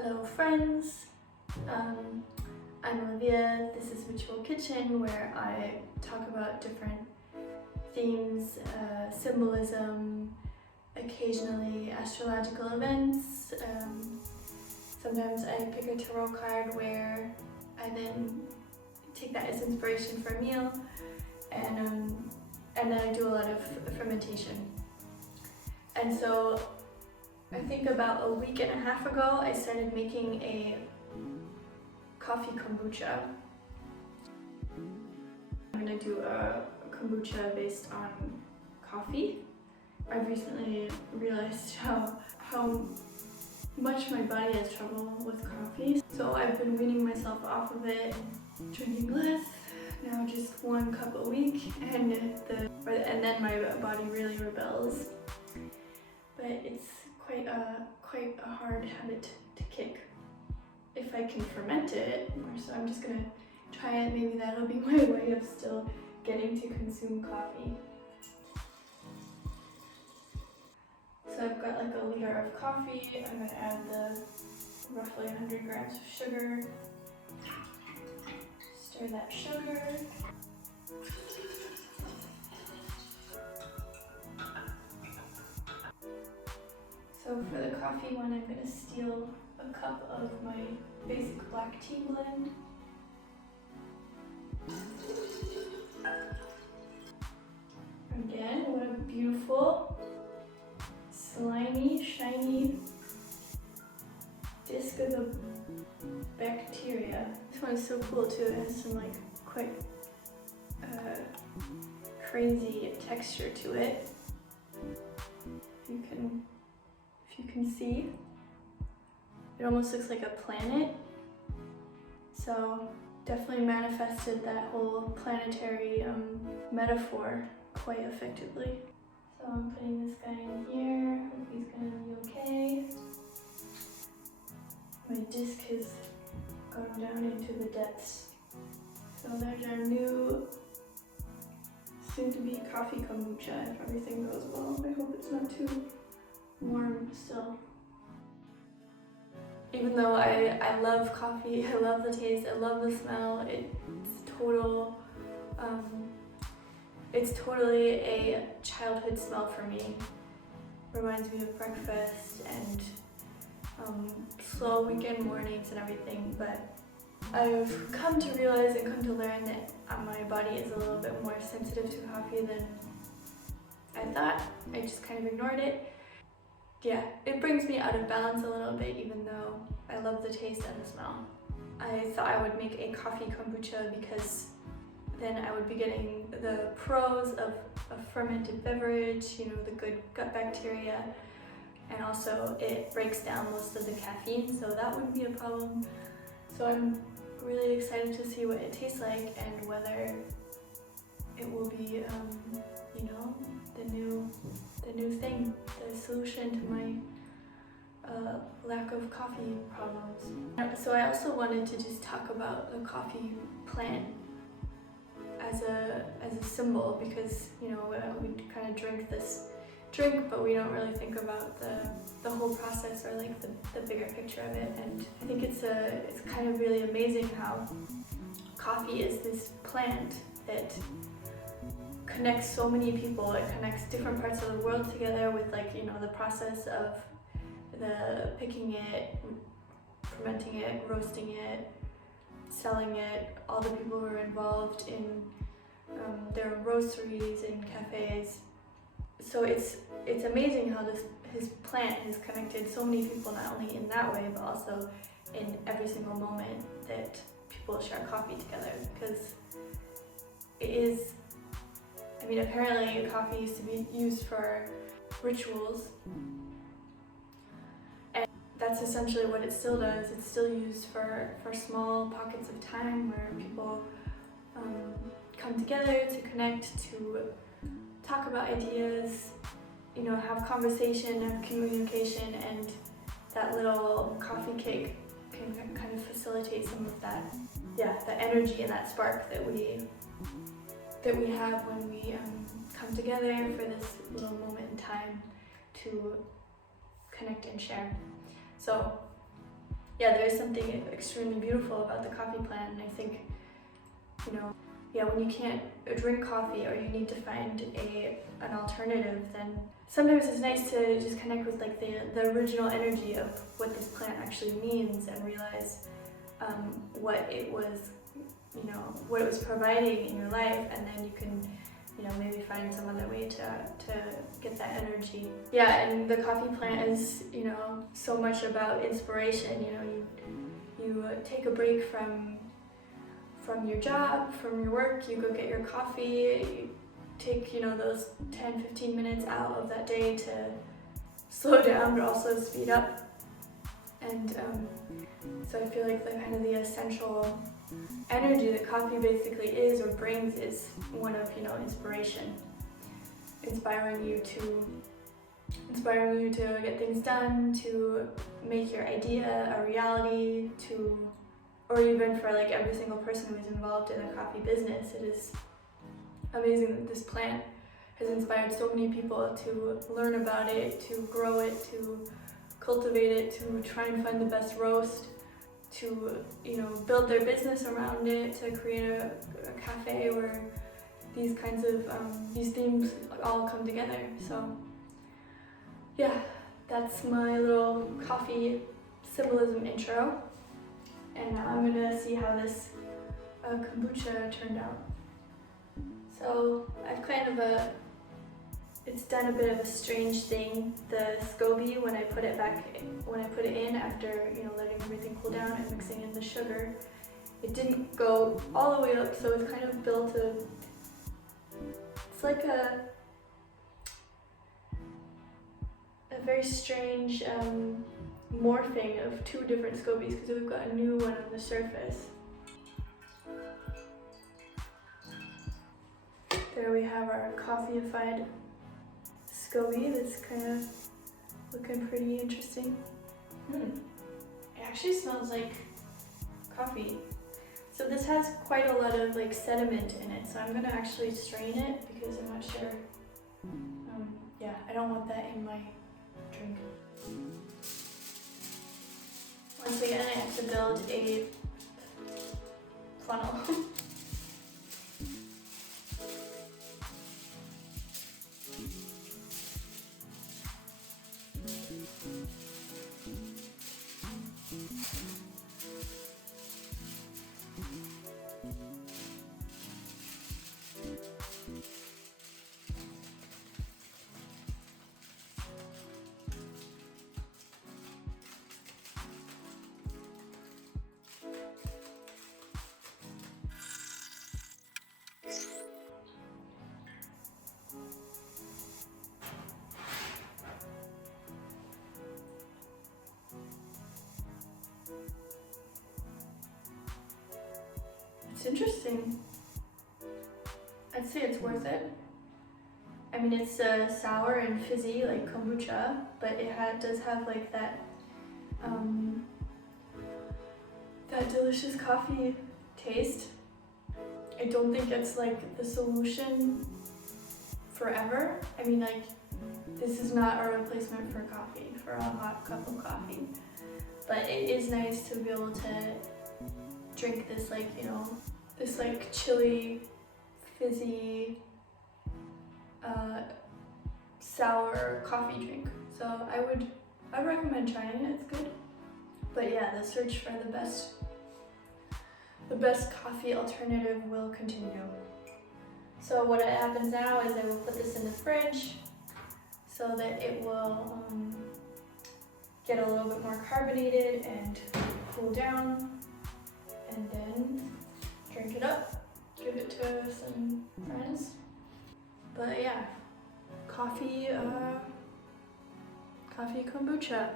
Hello friends, I'm Olivia. This is Ritual Kitchen, where I talk about different themes, symbolism, occasionally astrological events. Sometimes I pick a tarot card where I then take that as inspiration for a meal, and then I do a lot of fermentation. And so I think about a week and a half ago, I started making a coffee kombucha. I'm gonna do a kombucha based on coffee. I've recently realized how much my body has trouble with coffee. So I've been weaning myself off of it, drinking less, now just 1 cup a week, and then my body really rebels. But it's quite a hard habit to kick. If I can ferment it, so I'm just gonna try it. Maybe that'll be my way of still getting to consume coffee. So I've got like a liter of coffee. I'm gonna add the roughly 100 grams of sugar. Stir that sugar. So for the coffee one, I'm going to steal a cup of my basic black tea blend. Again, what a beautiful, slimy, shiny disc of the bacteria. This one is so cool too. It has some like quite crazy texture to it. If you can see, it almost looks like a planet. So definitely manifested that whole planetary metaphor quite effectively. So I'm putting this guy in here. Hope he's gonna be okay. My disc has gone down into the depths. So there's our new soon-to-be coffee kombucha, if everything goes well. I hope it's not too warm still. Even though I love coffee, I love the taste, I love the smell, it's totally a childhood smell for me. Reminds me of breakfast and slow weekend mornings and everything, but I've come to realize and come to learn that my body is a little bit more sensitive to coffee than I thought. I just kind of ignored it. Yeah, it brings me out of balance a little bit, even though I love the taste and the smell. I thought I would make a coffee kombucha because then I would be getting the pros of a fermented beverage, you know, the good gut bacteria, and also it breaks down most of the caffeine, so that wouldn't be a problem. So I'm really excited to see what it tastes like and whether it will be, you know, the new thing, the solution to my lack of coffee problems. So I also wanted to just talk about the coffee plant as a symbol, because, you know, we kind of drink this drink, but we don't really think about the whole process or like the bigger picture of it. And I think it's kind of really amazing how coffee is this plant that connects so many people. It connects different parts of the world together with, like, you know, the process of the picking it, fermenting it, roasting it, selling it, all the people who are involved in their roasteries and cafes. So it's amazing how his plant has connected so many people, not only in that way, but also in every single moment that people share coffee together, because it is, I mean, apparently coffee used to be used for rituals, and that's essentially what it still does. It's still used for small pockets of time where people come together to connect, to talk about ideas, you know, have conversation, have communication, and that little coffee cake can kind of facilitate some of that, yeah, the energy and that spark that we have when we come together for this little moment in time to connect and share. So yeah, there is something extremely beautiful about the coffee plant, and I think, you know, yeah, when you can't drink coffee or you need to find an alternative, then sometimes it's nice to just connect with like the original energy of what this plant actually means and realize what it was, you know, what it was providing in your life, and then you can, you know, maybe find some other way to get that energy. Yeah, and the coffee plant is, you know, so much about inspiration. You know, you take a break from your job, from your work, you go get your coffee, you take, you know, those 10-15 minutes out of that day to slow down but also speed up. And so I feel like the essential energy that coffee basically is or brings is one of, you know, inspiration, inspiring you to get things done, to make your idea a reality, or even for like every single person who is involved in the coffee business. It is amazing that this plant has inspired so many people to learn about it, to grow it, to cultivate it, to try and find the best roast, to, you know, build their business around it, to create a cafe where these kinds of these themes all come together. So yeah, that's my little coffee symbolism intro. And now I'm gonna see how this kombucha turned out. So I've it's done a bit of a strange thing. The SCOBY, when I put it in after, you know, letting everything cool down and mixing in the sugar, it didn't go all the way up, so it's kind of built it's like a very strange morphing of two different SCOBYs, because we've got a new one on the surface. There we have our coffeeified SCOBY that's kind of looking pretty interesting. It actually smells like coffee. So this has quite a lot of like sediment in it, so I'm gonna actually strain it because I'm not sure. Yeah, I don't want that in my drink. Once again, I have to build a funnel. It's interesting. I'd say it's worth it. I mean, it's sour and fizzy like kombucha, but it does have like that that delicious coffee taste. I don't think it's like the solution forever. I mean, like, this is not a replacement for coffee, for a hot cup of coffee, but it is nice to be able to drink this, like, you know, this like chili, fizzy, sour coffee drink. So I recommend trying it. It's good. But yeah, the search for the best coffee alternative will continue. So what happens now is I will put this in the fridge so that it will get a little bit more carbonated and cool down, and then drink it up, give it to some friends. But yeah, coffee kombucha.